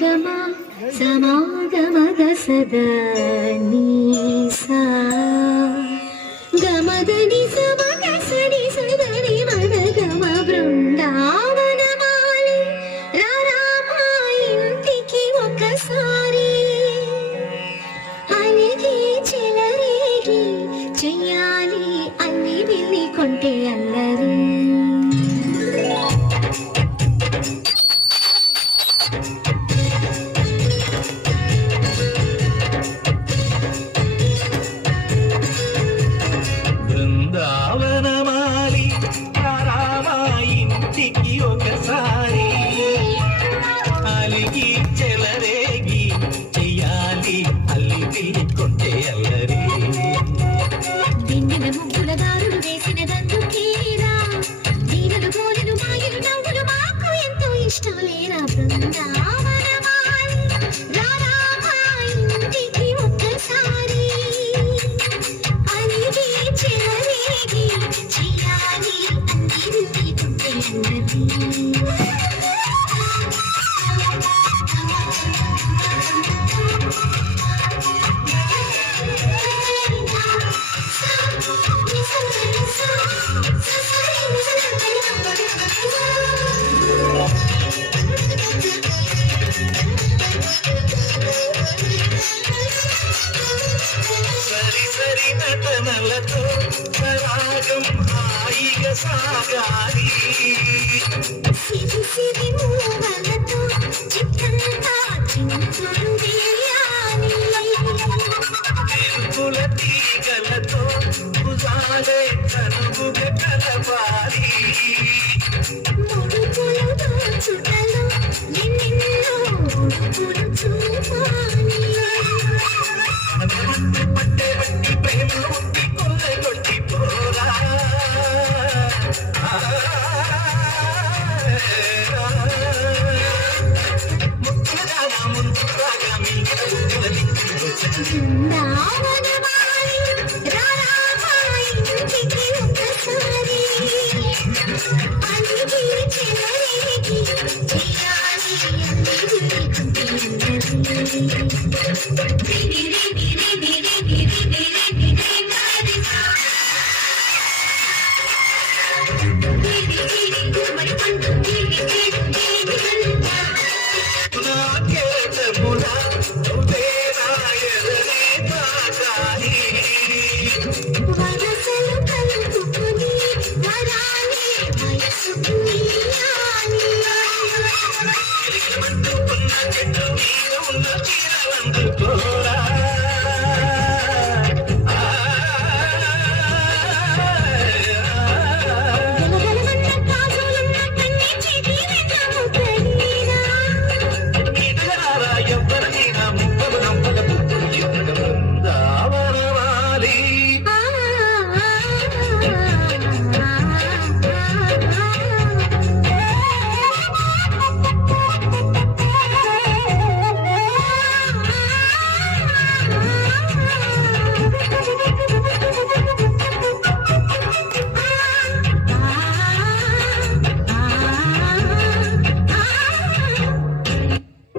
గమ సమాగమగ సదా నీసా గమదని సమగ సడి సదని మద గమ బృందావనమాలి రామా ఇంటికి ఒకసారి అలిగి చెలరేగి చెయ్యాలి అన్ని వెళ్ళి కొంటే అల్లరి బృందావనమాలి రామా ఇంటికి ఒకసారి అలిగి చెలరేగి చెయ్యాలి అల్లి కొంటే అల్లరి దిండిన ముగ్గుల దారులు వేసిన దందుకేరా దీనలు గోలెలు మాయలు నవ్వులు మాకు ఎంతో ఇష్టం లేరా బృందావనమాలి రామా ఇంటికి ఒక్కసారి అలిగి చెలరేగి చెయ్యాలి అన్ని కొంటే అల్లరి సరి సరి నటనలతో సరాగం హాయిగా సాగాలి సిరి సిరి మూవలతో చిత్తంగా చింతులు వేయాలి తెలుగుల తీగలతో భుజాలే కనుగుగా కలపాలి ముడుపులు దోచుటలో ఎన్నెన్నో ఉడుపులు చూపాలి పట్టే పట్టి ప్రేమ ఉట్టి కొల్లె కొట్టి పోరా ముక్కురాగా ముందురాగా మీ బృందావనమాలి రామా ఇంటికి ఒకసారి అలిగి చెలరేగి చెయ్యాలి అన్ని కొంటే నాకేతమునా వేరాయరనే తాకాలి వరసలు కలుపుకొని వరాలే వయసుకు ఇయ్యాలి ఎలిగినమంటూ ఉన్న చెట్టు మీద ఉన్న చీరలందుకోరా